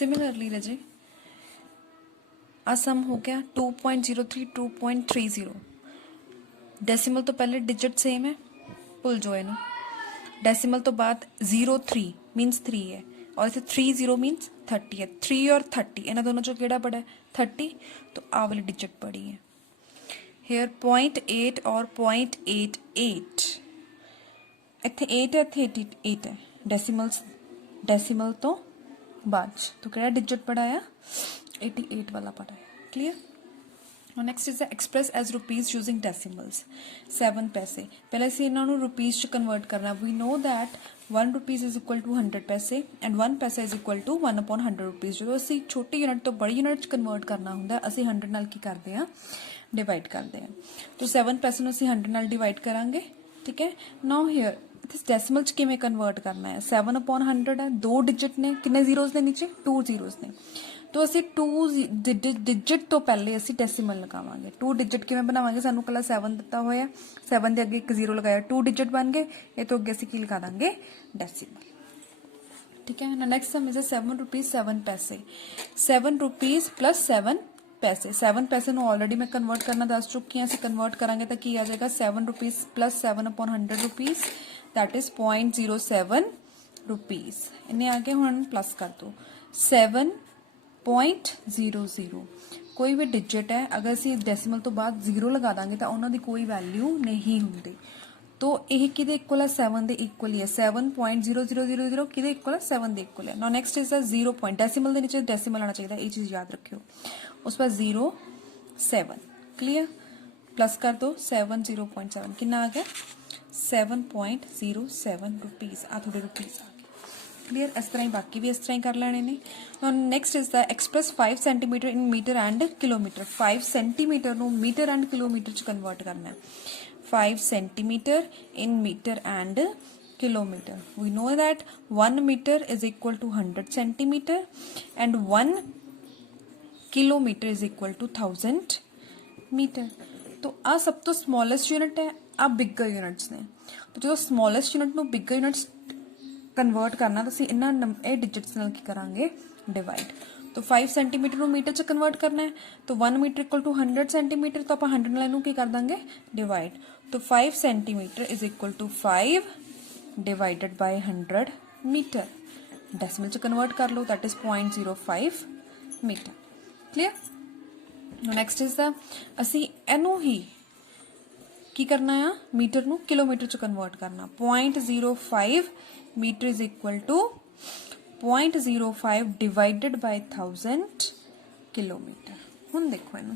Similarly रजे आ सम हो गया 2.03 2.30। Decimal तो पहले डिजिट सेम है, भुल जाओ इनू। डेसिमल तो बाद 03 मीनस 3 है और इसे 30 मीनस 30 है। 3 और 30 इन्होंने दोनों चो केड़ा बड़ा है 30, तो आ वाली डिजिट बड़ी है। हेयर 0.8 और 0.88 इतने 8 है, इतने 88 है। डेसिमल तो बाद तो केड़ा डिजिट बड़ा है 88 वाला बड़ा है। Clear. Next is the express as rupees using decimals. 7 पैसे पहले असीं इन्हां नूं रुपीज च कन्वर्ट करना। We know that 1 rupees is equal to 100 paise and 1 पैसा इज इक्वल टू 1/100 रुपीज। जो असीं छोटी यूनिट तो बड़ी यूनिट च कन्वर्ट करना हुंदा असीं 100 नाल की करते हैं, डिवाइड करते हैं। तो 7 पैसे नूं असीं 100 नाल डिवाइड करांगे। ठीक है। नाउ हियर डेसिमल च किवें कन्वर्ट करना है। 7/100 है, 2 डिजिट ने, कितने जीरोज ने नीचे 2 जीरोज ने, तो असीं 2 डिजिट तो पहले असीं डेसिमल लगावांगे। 2 डिजिट किवें बनावांगे, सानू कला 7 दिता होया, 7 दे अगे एक जीरो लगाया, 2 डिजिट बन गए। ये तो अगे असीं की लगा देंगे डेसिमल। ठीक है ना। नेक्स्ट सम इज 7 रुपीज 7 पैसे। 7 रुपीज प्लस 7 पैसे। 7 पैसे नूं ऑलरेडी मैं कन्वर्ट करना दस चुकी हूं। असीं कन्वर्ट करांगे तो की आ जाएगा 7 rupees plus 7/100 rupees, that is 0.07 rupees. इन्हें आगे हुण प्लस कर दो 7.00। कोई भी डिजिट है अगर असीं डेसिमल तो बाद जीरो लगा देंगे तो उन्होंने कोई वैल्यू नहीं होंगी। तो यह किदे इक्वल है 7 दे इक्वल ही है। 7.0000 किदे इक्वल है 7 दे इक्वल है। Now next is the 0 point. Decimal दे नीचे डेसिमल आना चाहिए, ये चीज याद रखियो। उस पर 0.7 क्लियर। प्लस कर दो 7 0.7 कितना आ गया 7.07 रुपीज। आ थोड़े रुपीज आ गए। क्लियर। इस तरह ही बाकी भी इस तरह ही कर लेने ने। Next is the express 5 centimetre in metre and kilometre. 5 centimetre नूं मीटर एंड किलोमीटर च कन्वर्ट करना है। 5 centimetre in metre and kilometer. We know that 1 meter is equal to 100 centimeter and 1 kilometer is equal to 1000 meter. तो आ सब तो smallest unit है, आ बिगर units ने। तो जो स्मॉलेस्ट यूनिट नो बिगर यूनिट्स कन्वर्ट करना तो इन्होंने डिजिट्स नाल की करांगे डिवाइड। तो 5 सेंटीमीटर नो मीटर च कन्वर्ट करना है, तो 1 मीटर इक्वल टू 100 सेंटीमीटर, तो आप 100 नाल इनू की कर देंगे डिवाइड। तो 5 centimetre is equal to 5 divided by 100 metre. Decimal च कन्वर्ट कर लो, that is 0.05 metre. Clear. Next is the असी एनू ही की करना है मीटर नू किलोमीटर च कन्वर्ट करना। 0.05 metre is equal to 0.05 divided by 1000 kilometre. हुण देखो इनू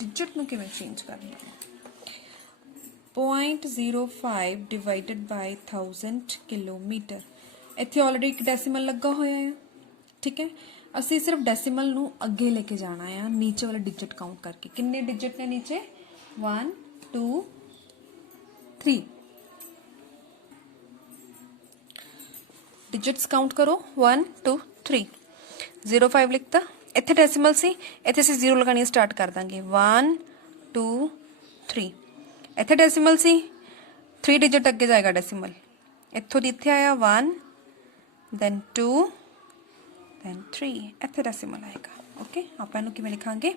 डिजिट नू किवें चेंज करना है। 0.05 डिवाइडेड बाय 1000 किलोमीटर। इत्थे ऑलरेडी एक डेसिमल लगा होया है। ठीक है। असी सिर्फ डेसिमल नू अगे लेके जाना है, नीचे वाले डिजिट काउंट करके। किन्ने डिजिट ने नीचे 1 2 3 डिजिट्स काउंट करो 1 2 3। 05 लिखता, इत्थे डेसिमल सी, इत्थे असीं 0 लगानी स्टार्ट कर देंगे 1 2 3। इत्थे डेसिमल सी, 3 डिजिट अगे जाएगा डेसिमल। इत्थों इत्थे आया 1 then 2 then 3। इत्थे डेसिमल आएगा। ओके। आप इनू किवें लिखांगे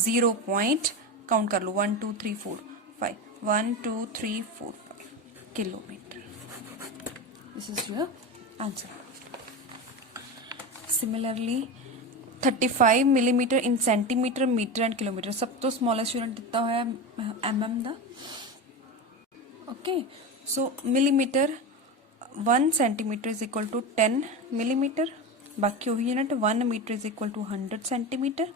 0 पॉइंट काउंट कर लो 1 2 3 4 5 1 2 3 4 5 kilometre. This is your answer. Similarly 35 millimetre in centimetre metre and kilometre. सब तो स्मॉलेस्ट यूनिट दिता होया mm दा। Okay. So millimetre 1 centimetre is equal to 10 millimetre. बाकी वही unit 1 metre is equal to 100 centimetre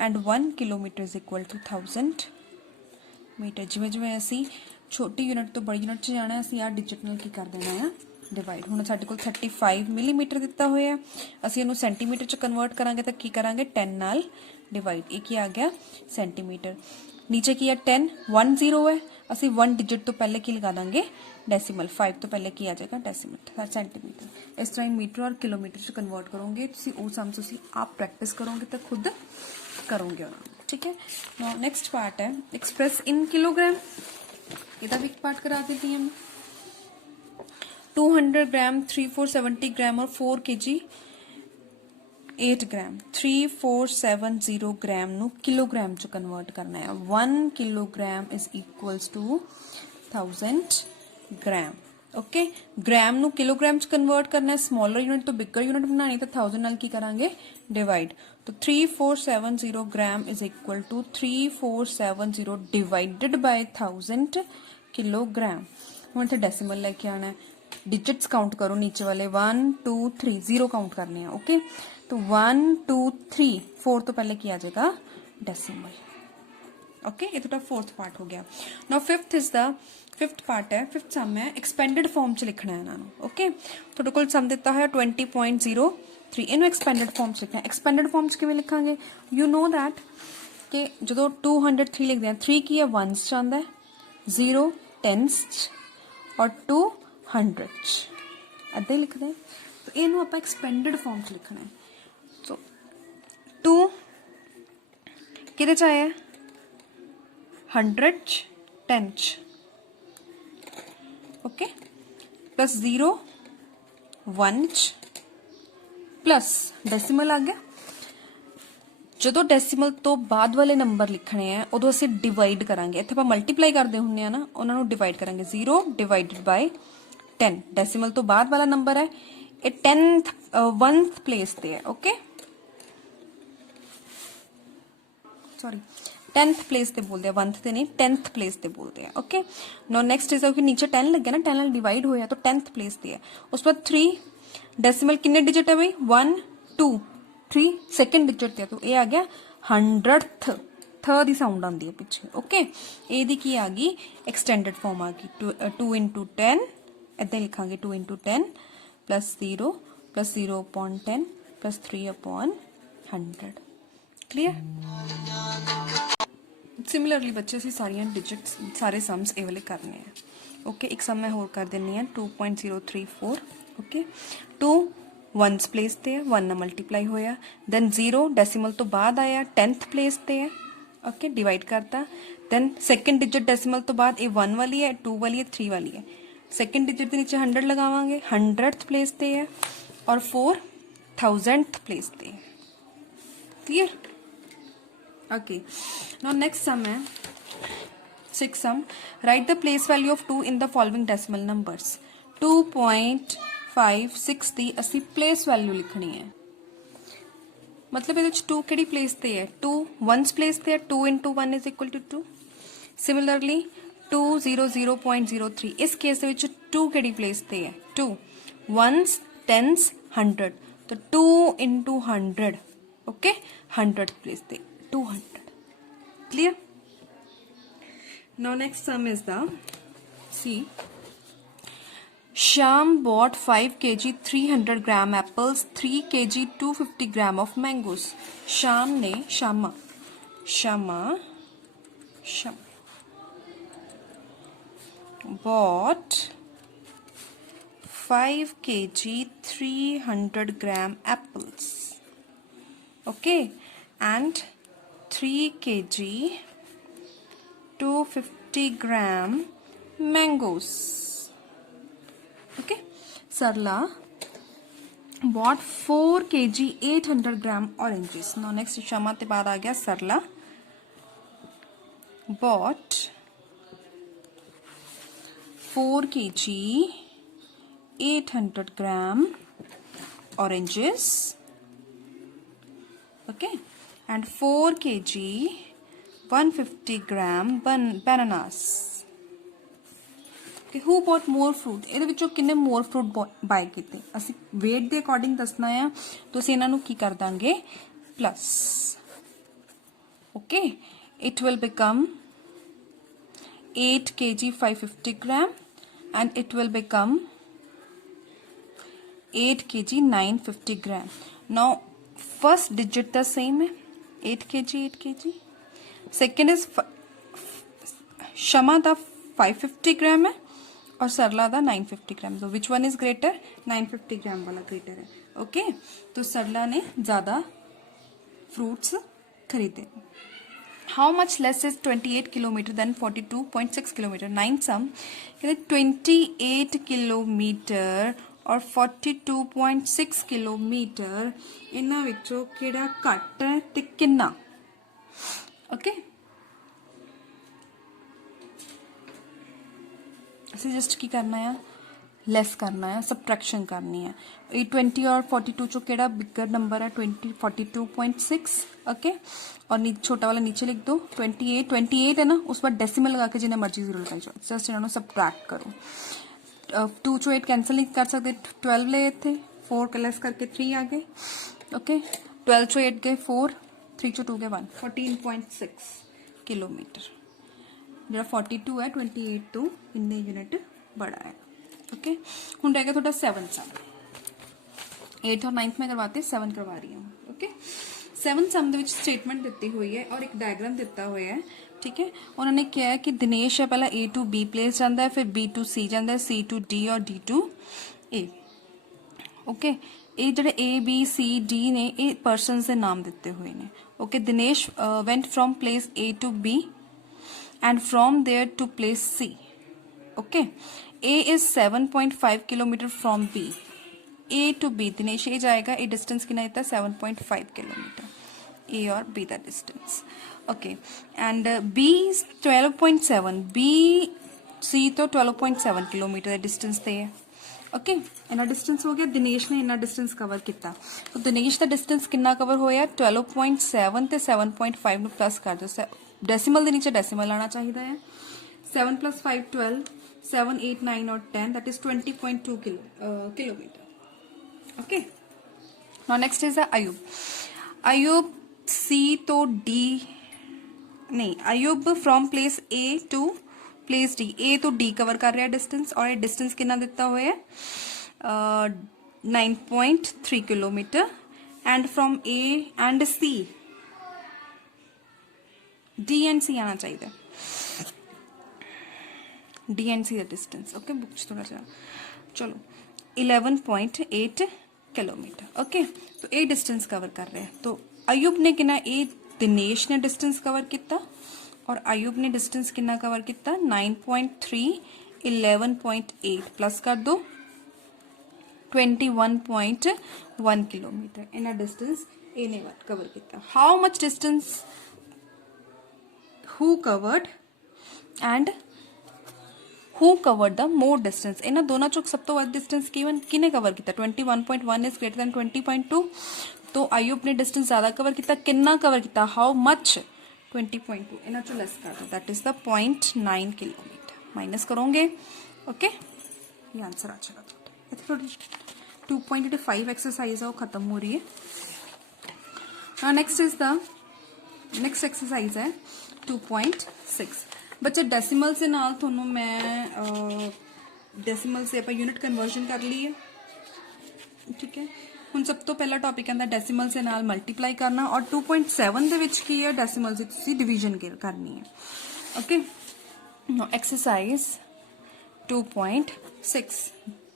and 1 kilometre is equal to 1000 metre. जिवें जिवें असी छोटी यूनिट तो बड़ी यूनिट च जाना, असी आ डिजिट नाल की कर देना है डिवाइड। हुण साडे कोल 35 मिलीमीटर दिता होया, असी इहनूं सेंटीमीटर च कन्वर्ट करांगे तो की करांगे 10 नाल डिवाइड। ये की आ गया सेंटीमीटर। नीचे की है 10 1 0 है, असी 1 डिजिट तो पहले की लगा देंगे डेसिमल। 5 तो पहले की आ जाएगा डेसिमल सेंटीमीटर। इस तरह मीटर और किलोमीटर च कन्वर्ट करोगे। तुसीं वो सम तुसीं आप प्रैक्टिस करोगे तो खुद करोगे। ठीक है। नाउ नेक्स्ट पार्ट है एक्सप्रेस इन किलोग्राम। इहदा भी एक पार्ट करा देती हूँ। 200 ग्राम 3470 ग्राम और 4 kg 8 ग्राम 3470 ग्राम ਨੂੰ ਕਿਲੋਗ੍ਰਾਮ ਚ ਕਨਵਰਟ ਕਰਨਾ ਹੈ 1 kilogram is equals to 1000 gram okay gram ਨੂੰ ਕਿਲੋਗ੍ਰਾਮ ਚ ਕਨਵਰਟ ਕਰਨਾ ਹੈ ਸਮਾਲਰ ਯੂਨਿਟ ਤੋਂ ਬਿਗਰ ਯੂਨਿਟ ਬਣਾਣੀ ਤਾਂ 1000 ਨਾਲ ਕੀ ਕਰਾਂਗੇ ਡਿਵਾਈਡ ਤਾਂ 3470 gram is equal to 3470 divided by 1000 kilogram ਹੁਣ ਇੱਥੇ ਡੈਸੀਮਲ ਲੈ ਕੇ ਆਣਾ ਹੈ डिजिट्स काउंट करो नीचे वाले 1 2 3 0 काउंट करने हैं ओके तो 1 2 3 4 तो पहले किया जाएगा डेसिमल ओके ये थोड़ा फोर्थ पार्ट हो गया नाउ फिफ्थ पार्ट है फिफ्थ सम है एक्सपेंडेड फॉर्म च लिखना है इन्होंने ओके थोड़े को सम दिता है 20.03 इन्हों एक्सपेंडेड फॉर्म च लिखना है एक्सपेंडेड फॉर्म च किवें लिखांगे यू नो दैट कि जो 203 लिखते हैं 3 की है वनस च आंदा है 0 टेंस और 2 100 अद्दे लिखते हैं तो इनू आप एक्सपेंडेड फॉर्म च लिखना है सो 2 किहदे च आया 100 10 ओके प्लस 0 1 प्लस डेसिमल आ गया जो डेसिमल तो बाद वाले नंबर लिखने हैं उदों असीं डिवाइड करांगे इत्थे आपां मल्टीप्लाई करते हुंदे आ ना उन्हां नूं डिवाइड करांगे 0 डिवाइडेड बाय 10 डेसिमल तो बाद वाला नंबर है ये 10th 1th प्लेस ते है ओके सॉरी 10th प्लेस ते बोलते हैं 1th ते नहीं 10th प्लेस ते बोलते हैं ओके नो नेक्स्ट इज कि नीचे 10 लग गया ना 10 नाल डिवाइड होया तो 10th प्लेस ते है उस बाद 3 डेसिमल कितने डिजिट है भाई 1 2 3 सेकंड डिजिट ते तो ये आ गया 100th थ दी साउंड आंदी है पीछे ओके ए दी की आ गई एक्सटेंडेड फॉर्म आ गई 2 into 10 इधर लिखांगे 2 into 10 plus 0 plus 0/10 plus 3/100 clear similarly बच्चे असीं सारियां डिजिट्स सारे सम्स ए वाले करने हैं ओके एक सम मैं होर कर देनी है 2.034 ओके 2 वंस प्लेस ते है 1 ना मल्टीप्लाई होया देन 0 डेसिमल तो बाद आया 10th प्लेस ते है ओके डिवाइड करता देन सेकंड डिजिट डेसिमल तो बाद ये 1 वाली है 2 वाली है 3 वाली है सेकंड डिजिट के नीचे 100 लगावांगे 100th प्लेस ते है और 4000th प्लेस ते है clear okay now next sum है 6th sum write the place value of 2 in the following decimal numbers 2.56 दी असी place value लिखनी है मतलब ਇਹਦੇ ਚ 2 ਕਿਹੜੀ place ਤੇ ਹੈ 2 1s place ਤੇ ਹੈ 2 into 1 is equal to 2 similarly 200.03 इस केस ਦੇ ਵਿੱਚ 2 ਕਿਹੜੀ place ਤੇ ਹੈ 2 1s 10s 100 तो 2 into 100 okay 100th place ਤੇ 200 clear now next sum is the C Sham bought 5 kg 300 gram apples 3 kg 250 gram of mangoes Shama bought 5 kg 300 gram apples okay and 3 kg 250 gram mangoes okay Sarla bought 4 kg 800 gram oranges now next Shama te baad aa gaya Sarla bought 4 kg 800 gram oranges okay and 4 kg 150 gram bananas okay who bought more fruit ਇਹਦੇ ਵਿੱਚੋਂ ਕਿੰਨੇ more fruit ਬਾਈ ਕੀਤੇ ਅਸੀਂ weight ਦੇ according ਦੱਸਣਾ ਹੈ तो ਅਸੀਂ ਇਹਨਾਂ ਨੂੰ ਕੀ ਕਰ ਦਾਂਗੇ plus okay it will become 8 kg 550 gram and it will become 8 kg 950 gram now first digit the same है 8 kg second is Shama दा 550 gram है और सरला दा 950 ग्राम so which one is greater 950 ग्राम वाला greater है ओके तो सरला ने ज्यादा फ्रूट्स खरीदे how much less is 28 kilometer than 42.6 kilometer 9 sum 28 kilometer और 42.6 किलोमीटर इन्हां विचों किहड़ा घट है ते किन्ना। ओके असीं जस्ट की करना है, लैस करना है, सबट्रैक्शन करनी है। ये 20 और 42 चो केड़ा बिगर नंबर है 42.6। ओके और छोटा वाला नीचे लिख दो 28 है ना, उस पर डेसिमल लगा के जिन्हें मर्जी जीरो लगाई जाओ, जस्ट इन्होंने सबट्रैक्ट करो। 2 चो 8 कैंसल नहीं कर सकते, 12 ले थे, 4 लेस करके 3 आ गए। ओके 12 चो 8 गए 4, 3 चो 2 गए 1, 14.6 किलोमीटर। जो 42 है 28 तो इन्ने यूनिट बड़ा है। ओके हुण रह गया थोड़ा 7 सम। 8th और 9th में करवाते, 7 करवा रही हूँ। Okay 7 some they which statement दिती हुई है और एक डायग्राम दिता हुआ है। ठीक है उन्होंने क्या है कि दिनेश है पहला A to B प्लेस जाता है, फिर B to C जाता है, C to D और D to A। ओके ये जो A B C D ने ये पर्सनस के नाम दिते हुए ने। Okay Dinesh went from place A to B and from there to place C. Okay, A is 7.5 kilometer from B. A to B Dinesh ये जाएगा, ये डिस्टेंस कितना देता है 7.5 किलोमीटर, A और B का distance. Okay and B is 12.7, B C तो 12.7 kilometre का डिस्टेंस ते है। ओके इन्ना डिस्टेंस हो गया, दिनेश ने इन्ना डिस्टेंस कवर किया, तो दिनेश का डिस्टेंस कितना कवर होया 12.7 ते 7.5 ਨੂੰ प्लस कर दो, डेसिमल के नीचे डेसिमल आना चाहिए है। 7 + 5 12, 7 8 9 और 10 that is 20.2 kilometre. Okay now next is Ayub. Ayub C तो D नहीं, Ayub from place A to place D, A तो D कवर कर रहा है डिस्टेंस, और ये डिस्टेंस कितना दिता हुआ है 9.3 kilometre. And from A and C D and C आना चाहिए, D एंड C का डिस्टेंस। ओके बुक थोड़ा सा चलो 11.8 किलोमीटर। ओके तो ये डिस्टेंस कवर कर रहे हैं। तो अयूब ने कितना, ये दिनेश ने डिस्टेंस कवर किया और अयूब ने डिस्टेंस कितना कवर किया 9.3, 11.8 प्लस कर दो 21.1 किलोमीटर। इना डिस्टेंस इन्हें कवर किया। How much distance who covered and who covered the more distance। इन्हां दोनों चों सब तो वध डिस्टेंस किने कवर किया 21.1 इज ग्रेटर दैन 20.2। तो अयूब ने डिस्टेंस ज्यादा कवर किया, कितना कवर किया हाउ मच 20.2, इन्हां चों लेस कर दो that is the 0.9 kilometre, minus करोगे। ओके ये आंसर आ जाएगा। इतनी थोड़ी 2.5 एक्सरसाइज है वो खत्म हो रही है। Next is the next exercise है 2.6। बच्चे डेसिमल से नाल थोनों मैं डेसिमल से आप यूनिट कन्वर्जन कर ली है। ठीक है हुण सब तो पहला टॉपिक आंदा डेसिमल से नाल मल्टीप्लाई करना, और 2.7 दे विच की है डेसिमल से तुसी डिवीजन करनी है। ओके एक्सरसाइज 2.6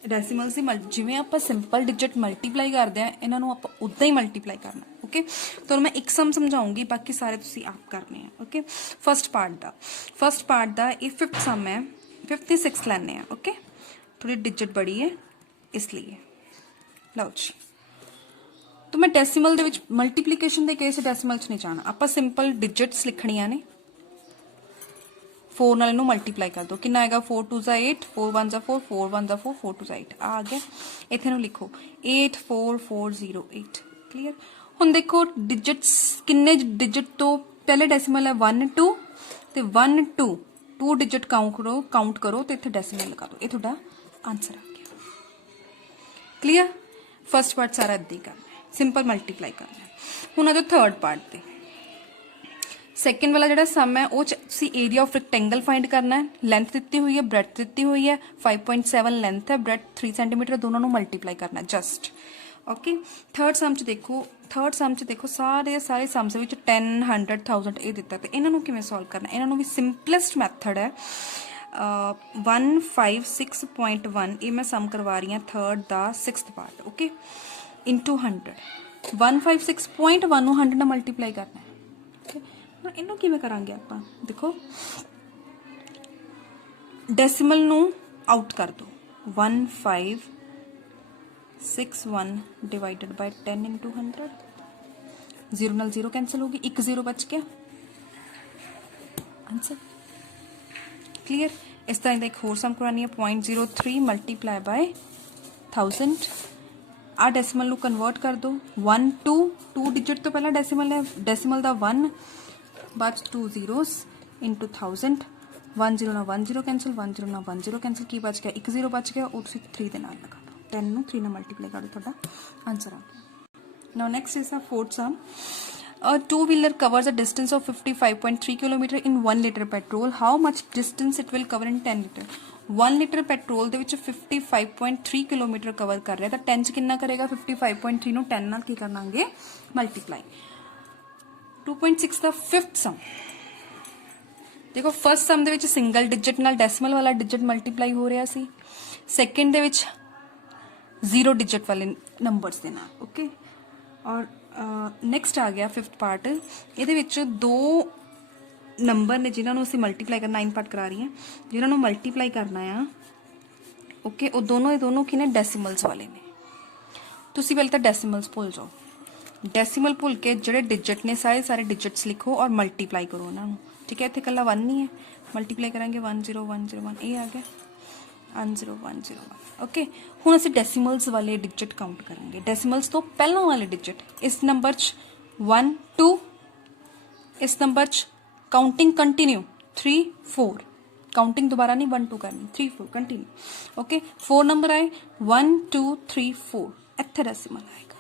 डेसिमल से जिवें आप सिंपल डिजिट मल्टीप्लाई करते हैं इन्हों आप उदा ही मल्टीप्लाई करना। ओके तो मैं एक सम समझाऊंगी, बाकी सारे तुसी आप करने हैं। ओके फर्स्ट पार्ट दा ये 5th सम है, 56 लैने हैं। ओके थोड़ी डिजिट बड़ी है इसलिए लो जी। तो मैं डेसिमल दे विच मल्टीप्लीकेशन के केस डेसिमल च नहीं जाना, आप सिंपल डिजिट्स लिखनियां ने। 4 नाल इनू मल्टीप्लाई कर दो, कितना आएगा 4 2 जा 8, 4 1 जा 4, 4 1 जा 4, 4 2 जा 8 आ गया। इथे नू लिखो 8 4 4 0 8। क्लीयर हुण देखो डिजिट्स किन्ने डिजिट तो पहले डेसिमल है 1 2 ते 1 2 डिजिट काउंट करो तो इथे डेसिमल लगा दो, ये तुहाडा आंसर आ गया। क्लीयर फर्स्ट पार्ट सारा इदां ही करना है, सिंपल मल्टीप्लाई करना है। हुण आ जाओ थर्ड पार्ट ते। सैकेंड वाला जो सम है वो एरिया ऑफ रेक्टेंगल फाइंड करना है। लेंथ दी हुई है, ब्रेथ दी हुई है, 5.7 लेंथ है, ब्रेथ 3 सेंटीमीटर, दोनों को मल्टीप्लाई करना है जस्ट। ओके थर्ड सम च देखो सारे सम्स 10 100 1000 ये दिता है। इन्हों किवें सॉल्व करना, इन्हों भी सिंपलेस्ट मैथड है 156.1 ये मैं सम करवा रही हूँ थर्ड दा 6th पार्ट। ओके इंटू 100 156.1 100 ना मल्टीप्लाई करना है। इनू किवें करांगे आपां देखो डेसिमल नू आउट कर दो 15 61 डिवाइडेड बाय 10 इंटू 100, 0 नाल 0 कैंसिल होगी, 1 0 बच गया, आंसर क्लियर। इस तरह का एक होर सम करवानी है, 0.03 मल्टीप्लाई बाय 1000। आ डेसिमल ਨੂੰ कन्वर्ट कर दो, 1 2 डिजिट तो पहला डेसिमल है, डेसिमल ਦਾ 1 बाद 2 zeros इंटू 1000, 1 0 ਨਾਲ 1 0 कैंसिल, 1 0 ਨਾਲ 1 0 कैंसिल, की बच गया 1 0 बच गया, और ਤੁਸੀਂ 3 ਦੇ ਨਾਲ ਲਗਾ ਦਿਓ, 10 ਨੂੰ 3 ਨਾਲ ਮਲਟੀਪਲਾਈ ਕਰ ਦਿਓ, ਤੁਹਾਡਾ ਆਨਸਰ ਆ ਗਿਆ। Now next is a fourth sum. A two-wheeler covers a distance of 55.3 km in 1 liter petrol. How much distance it will cover in 10 liter? 1 litre petrol ਦੇ ਵਿੱਚ 55.3 ਕਿਲੋਮੀਟਰ ਕਵਰ ਕਰ ਰਿਹਾ, ਤਾਂ 10 ਚ ਕਿੰਨਾ ਕਰੇਗਾ? 55.3 ਨੂੰ 10 ਨਾਲ ਕੀ ਕਰਾਂਗੇ? ਮਲਟੀਪਲਾਈ। 2.6 ਦਾ ਫਿਫਥ ਸਮ ਦੇਖੋ, ਫਸਟ ਸਮ ਦੇ ਵਿੱਚ ਸਿੰਗਲ ਡਿਜਿਟ ਨਾਲ ਡੈਸੀਮਲ ਵਾਲਾ ਡਿਜਿਟ ਮਲਟੀਪਲਾਈ ਹੋ ਰਿਹਾ ਸੀ, ਸੈਕਿੰਡ ਦੇ ਵਿੱਚ ਜ਼ੀਰੋ ਡਿਜਿਟ ਵਾਲੇ ਨੰਬਰਸ ਦੇ ਨਾਲ, ਓਕੇ। ਔਰ ਨੈਕਸਟ ਆ ਗਿਆ ਫਿਫਥ ਪਾਰਟ, ਇਹਦੇ ਵਿੱਚ ਦੋ ਨੰਬਰ ਨੇ ਜਿਨ੍ਹਾਂ ਨੂੰ ਅਸੀਂ ਮਲਟੀਪਲਾਈ ਕਰਨਾ, 9 ਪਾਰਟ ਕਰਾ ਰਹੀ ਹਾਂ, ਜਿਨ੍ਹਾਂ ਨੂੰ ਮਲਟੀਪਲਾਈ ਕਰਨਾ ਆ, ਓਕੇ। ਉਹ ਦੋਨੋਂ ਇਹ ਦੋਨੋਂ ਕੀ ਨੇ? ਡੈਸੀਮਲਸ ਵਾਲੇ ਨੇ। ਤੁਸੀਂ ਪਹਿਲਾਂ ਤਾਂ ਡੈਸੀਮਲਸ ਭੁੱਲ ਜਾਓ, ਡੈਸੀਮਲ ਭੁੱਲ ਕੇ ਜਿਹੜੇ ਡਿਜਿਟ ਨੇ ਸਾਰੇ ਡਿਜਿਟਸ ਲਿਖੋ ਔਰ ਮਲਟੀਪਲਾਈ ਕਰੋ ਉਹਨਾਂ ਨੂੰ, ਠੀਕ ਹੈ। ਇੱਥੇ ਇਕੱਲਾ 1 ਨਹੀਂ ਹੈ, ਮਲਟੀਪਲਾਈ ਕਰਾਂਗੇ 1 0 1 0 1, ਇਹ ਆ ਗਿਆ 1 0 1 0 1, ਓਕੇ। ਹੁਣ ਅਸੀਂ ਡੈਸੀਮਲਸ ਵਾਲੇ ਡਿਜਿਟ ਕਾਊਂਟ ਕਰਾਂਗੇ, ਡੈਸੀਮਲਸ ਤੋਂ ਪਹਿਲਾਂ ਵਾਲੇ ਡਿਜਿਟ। ਇਸ ਨੰਬਰ 'ਚ 1 2, ਇਸ ਨੰਬਰ 'ਚ काउंटिंग कंटिन्यू 3 4, काउंटिंग दोबारा नहीं 1 2 करनी, 3 4 कंटिन्यू, ओके। 4 नंबर आए 1 2 3 4, इत्थे डेसिमल आएगा,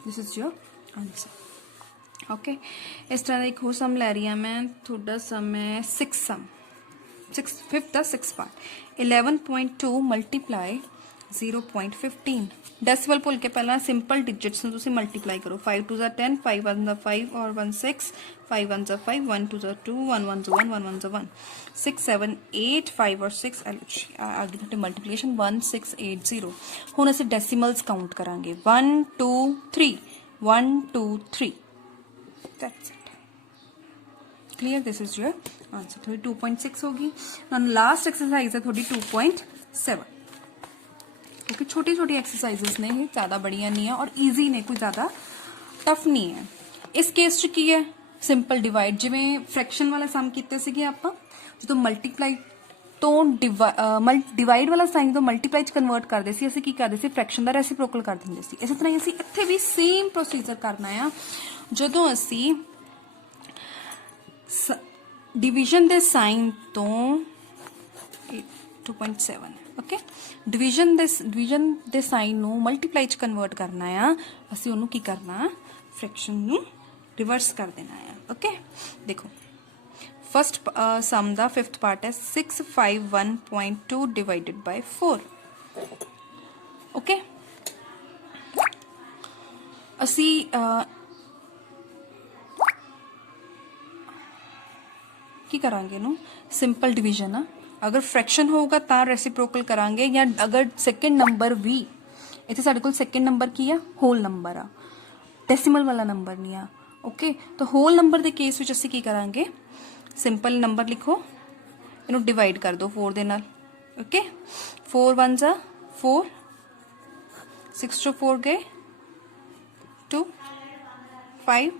this is your answer, okay. इस तरह का एक होर सम लै रही हूँ मैं, थोड़ा सम है 6 सम, 5th का 6 पार्ट। 11.2 मल्टीप्लाई 0.15, डेसिमल भुल के पहला सिंपल डिजिट्स ਨੂੰ ਤੁਸੀਂ ਮਲਟੀਪਲਾਈ ਕਰੋ, 5 2 10, 5 1 5 और 1 6, 5 1 5, 1 2 2, 1 1 1, 1 1 1, 6 7 8, 5 और 6 ਆ ਗਈ ਤੁਹਾਡੀ ਮਲਟੀਪਲੀਕੇਸ਼ਨ 1680। ਹੁਣ ਅਸੀਂ ਡੈਸੀਮਲਸ ਕਾਊਂਟ ਕਰਾਂਗੇ, 1 2 3 1 2 3, that's it, clear. This is your answer, थोड़ी 2.6 होगी। नाउ लास्ट एक्सरसाइज है थोड़ी 2.7, क्योंकि छोटी छोटी एक्सरसाइजेस ने, ये ज़्यादा बढ़िया नहीं है और ईजी ने, कोई ज़्यादा टफ नहीं है। इस केस च की है सिंपल डिवाइड, जिमें फ्रैक्शन वाला सम किते सीगे आपां, जो मल्टीप्लाई तो डिवाइड वाला साइन तो मल्टीप्लाई च कन्वर्ट करते सी, असीं की करते सी? फ्रैक्शन दा रेसिप्रोकल कर दिंदे सी। इस तरह ही असीं इत्थे भी सेम प्रोसीजर करना है। जदों असीं डिवीजन दे साइन तो 2.7, ओके, डिवीजन दे साइन नू मल्टीप्लाई च कन्वर्ट करना है, असीं उहनूं की करना? फ्रैक्शन नू रिवर्स कर देना है, ओके। देखो फर्स्ट सम दा 5th पार्ट है 651.2 डिवाइडेड बाय 4, ओके। असीं की करांगे नू? सिंपल डिवीजन आ, अगर फ्रैक्शन होगा तो रेसिप्रोकल करांगे, या अगर सेकंड नंबर भी इतने साढ़े को सेकंड नंबर की है होल नंबर आ, डेसिमल वाला नंबर नहीं आ, ओके। तो होल नंबर के केस विच असीं की करांगे? सिंपल नंबर लिखो, इनू डिवाइड कर दो 4 दे नाल, ओके। 4 1 जा 4, 6 चो 4 गए 2, 5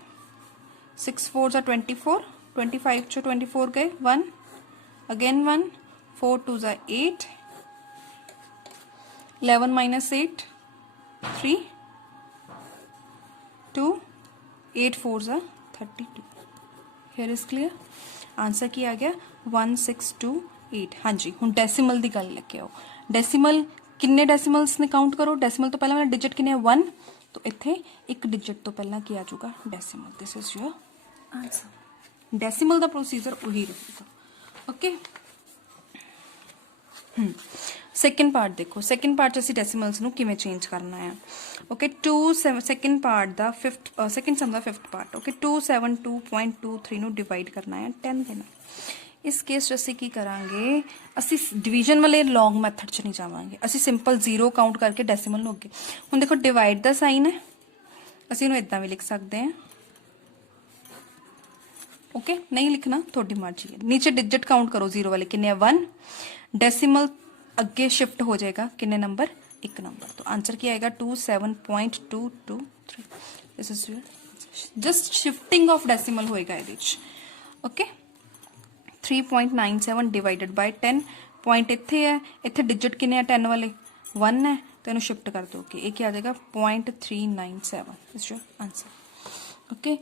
6 4 जा 24, 25 चो 24 गए 1, अगेन 1, 4 2 जा 8, 11 minus 8 3, 2, 8 4 जा 32, here is clear। आंसर की आ गया 1628। हाँ जी, हुण डेसिमल की गल लेके आओ। डेसिमल किन्ने डेसिमल्स ने काउंट करो, डेसिमल तो पहला मेरा डिजिट किन्ने 1, तो इत्थे एक डिजिट तो पहला की आ जाऊगा decimal, this is your answer. Decimal का प्रोसीजर वही रहेगा, ओके। सेकेंड पार्ट देखो, सेकेंड पार्ट असीं डेसिमल्स नूं किवें चेंज करना है, ओके। 2 सेकेंड पार्ट दा सेकेंड सम दा 5th पार्ट, ओके। 272.23 नूं डिवाइड करना है 10 दे नाल। इस केस असीं की करांगे? असीं डिवीजन वाले लॉन्ग मैथड च नहीं जावांगे, असीं सिंपल 0 काउंट करके डेसिमल नूं अगे। हुण देखो डिवाइड दा साइन है, असीं इहनूं इदां भी लिख सकते हैं, ओके। नहीं लिखना थोड़ी मर्जी है। नीचे डिजिट काउंट करो 0 वाले किन्ने 1, डेसिमल अगे शिफ्ट हो जाएगा किन्ने नंबर एक नंबर। तो आंसर क्या आएगा 27.223। This is just shifting of decimal होएगा ये। ओके 3.97 डिवाइडेड बाय 10 पॉइंट इत्थे है, इत्थे डिजिट किन्ने है 10 वाले 1 है, तो इन्हें शिफ्ट कर दो। ये क्या आ जाएगा 0.397 is your answer. Okay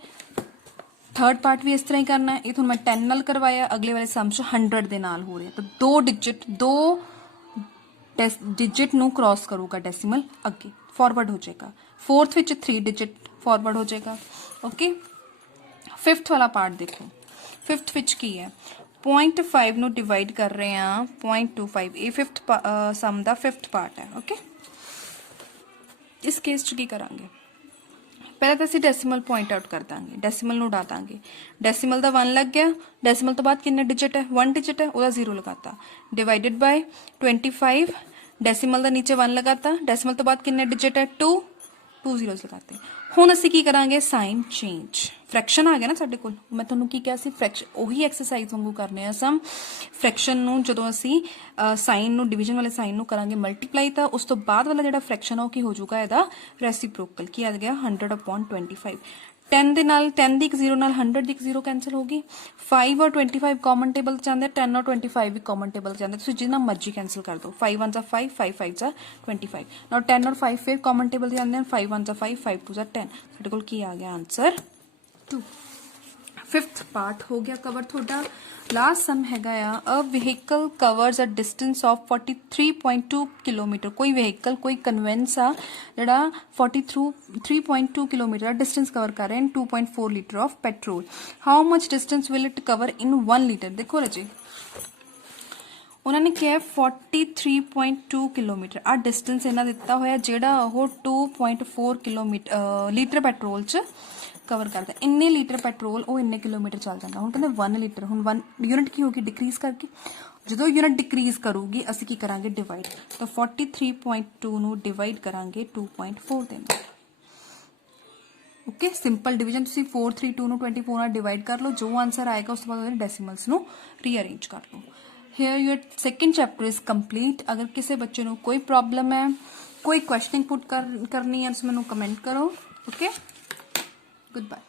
third part भी इस तरह ही करना है। ये तो मैं 10 नाल करवाया, अगले वाले सम च 100 दे नाल हो रहा है। तो दो डिजिट नू क्रॉस करूगा डेसिमल अगे फॉरवर्ड हो जाएगा। फोर्थ विच 3 डिजिट फॉरवर्ड हो जाएगा। ओके फिफ्थ वाला पार्ट देखो, फिफ्थ विच की है 0.5 ਨੂੰ डिवाइड कर रहे हैं 0.25। ये फिफ्थ सम ਦਾ फिफ्थ पार्ट है। ओके इस केस च की करांगे, पहले तो ਅਸੀਂ डेसिमल पॉइंट आउट कर देंगे, डेसिमल ਨੂੰ उड़ा देंगे। डेसिमल ਦਾ 1 लग गया, डेसिमल तो बाद कितने डिजिट है 1 डिजिट है, ਉਹਦਾ 0 लगाता, डिवाइडेड बाय 25। डेसिमल ਦਾ नीचे 1 लगाता, डेसिमल तो बाद कितने डिजिट है 2 zeros लगाते। ਹੁਣ ਅਸੀਂ ਕੀ ਕਰਾਂਗੇ ਸਾਈਨ ਚੇਂਜ, ਫ੍ਰੈਕਸ਼ਨ ਆ ਗਿਆ ਨਾ ਸਾਡੇ ਕੋਲ। ਮੈਂ ਤੁਹਾਨੂੰ ਕੀ ਕਿਹਾ ਸੀ ਫ੍ਰੈਕਸ਼ਨ ਉਹੀ ਐਕਸਰਸਾਈਜ਼ ਵਾਂਗੂ ਕਰਨੇ ਆ ਸਮ। ਫ੍ਰੈਕਸ਼ਨ ਨੂੰ ਜਦੋਂ ਅਸੀਂ ਸਾਈਨ ਨੂੰ ਡਿਵੀਜ਼ਨ ਵਾਲੇ ਸਾਈਨ ਨੂੰ ਕਰਾਂਗੇ ਮਲਟੀਪਲਾਈ, ਤਾਂ ਉਸ ਤੋਂ ਬਾਅਦ ਵਾਲਾ ਜਿਹੜਾ ਫ੍ਰੈਕਸ਼ਨ ਆ ਉਹ ਕੀ ਹੋ ਜਾਊਗਾ ਇਹਦਾ ਰੈਸੀਪ੍ਰੋਕਲ। ਕੀ ਆ ਗਿਆ 100/25। 10 ਦੇ ਨਾਲ 10 ਦੀ ਇੱਕ 0 ਨਾਲ 100 ਦੀ ਇੱਕ 0 ਕੈਂਸਲ ਹੋ ਗਈ। 5 और 25 ਕਾਮਨ ਟੇਬਲ ਜਾਂਦੇ, 10 और 25 ਵੀ ਕਾਮਨ ਟੇਬਲ ਜਾਂਦੇ, ਤੁਸੀਂ ਜਿੰਨਾ ਮਰਜ਼ੀ ਕੈਂਸਲ ਕਰ ਦਿਓ। 5 1 5 5 5 25। ਨਾਓ 10 और 5 ਫਿਰ ਕਾਮਨ ਟੇਬਲ ਜਾਂਦੇ ਹਨ, 5 1 5 5 2 10। ਸਾਡੇ ਕੋਲ ਕੀ ਆ ਗਿਆ ਆਨਸਰ 2। फिफ्थ पार्ट हो गया कवर थोड़ा। लास्ट सम हैगा a vehicle covers a distance of 43.2 kilometre. कोई व्हीकल कोई कन्वेंस आ जड़ा 43.2 किलोमीटर डिस्टेंस कवर कर रहे हैं 2.4 litre of petrol. How much distance will it cover in 1 litre. देखो रजे उन्होंने कहा 43.2 किलोमीटर आ डिस्टेंस इन्हें दिता होया जेड़ा वो 2.4 किलोमीटर लीटर पेट्रोल च कवर करता है। इन्ने लीटर पेट्रोल वो इन्ने किलोमीटर चल जाता। हूँ कहते 1 लीटर, हूँ 1 यूनिट की होगी डिक्रीज करके, जो यूनिट डिक्रीज करूगी असी की करांगे डिवाइड। तो 43.2 नू डिवाइड करांगे 2.4 दे नाल। ओके सिंपल डिवीजन तुसी 432 नू 24 नाल डिवाइड कर लो, जो आंसर आएगा उस बाद डेसिमल्स नू रीअरेंज कर लो। Here your second chapter is complete. अगर किसी बच्चे नू कोई प्रॉब्लम है, कोई क्वेश्चनिंग पुट करनी है, उसमें कमेंट करो। Okay good bye.